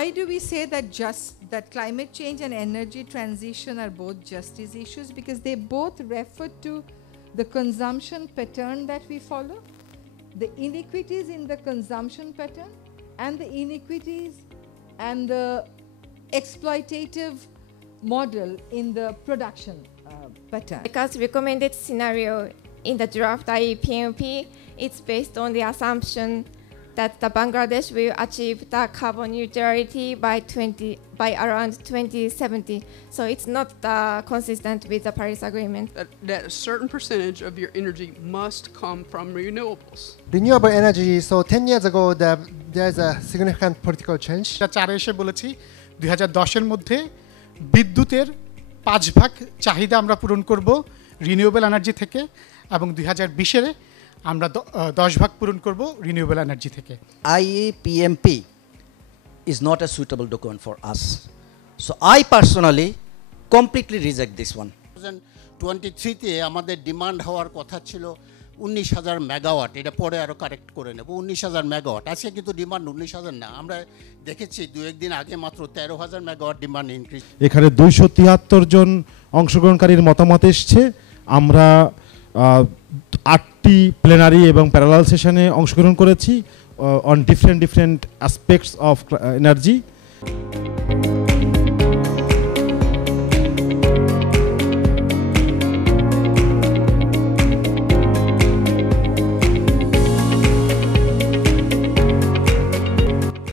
why do we say that climate change and energy transition are both justice issues? Because they both refer to the consumption pattern that we follow, the inequities in the consumption pattern, and the inequities and the exploitative model in the production pattern. Because recommended scenario in the draft IEPMP, it's based on the assumption that the Bangladesh will achieve the carbon neutrality by around 2070. So it's not consistent with the Paris Agreement. That a certain percentage of your energy must come from renewables. Renewable energy, so 10 years ago there's a significant political change. 4 এসে বলেছি 2010 এর মধ্যে বিদ্যুতের 5 ভাগ চাহিদা আমরা পূরণ করব রিনিউয়েবল এনার্জি থেকে এবং 2020 এর আমরা 10 ভাগ পূরণ করব রিনিউয়েবল এনার্জি থেকে। IEPMP is not a suitable document for us. So I personally completely reject this one. 2023 তে আমাদের ডিমান্ড হওয়ার কথা ছিল 19,000 মেগাওয়াট, এটা পরে আরো কারেক্ট করে নেব 19,000 মেগাওয়াট। আজকে কিন্তু ডিমান্ড 19,000 না, আমরা দেখেছি 2-1 দিন আগে মাত্র 13,000 মেগাওয়াট ডিমান্ড ইনক্রিজ। এখানে 273 জন অংশগ্রহণকারীর মতামত এসছে। আমরা 8টি প্লেনারি এবং প্যারালাল সেশনে অংশগ্রহণ করেছি on different aspects of energy.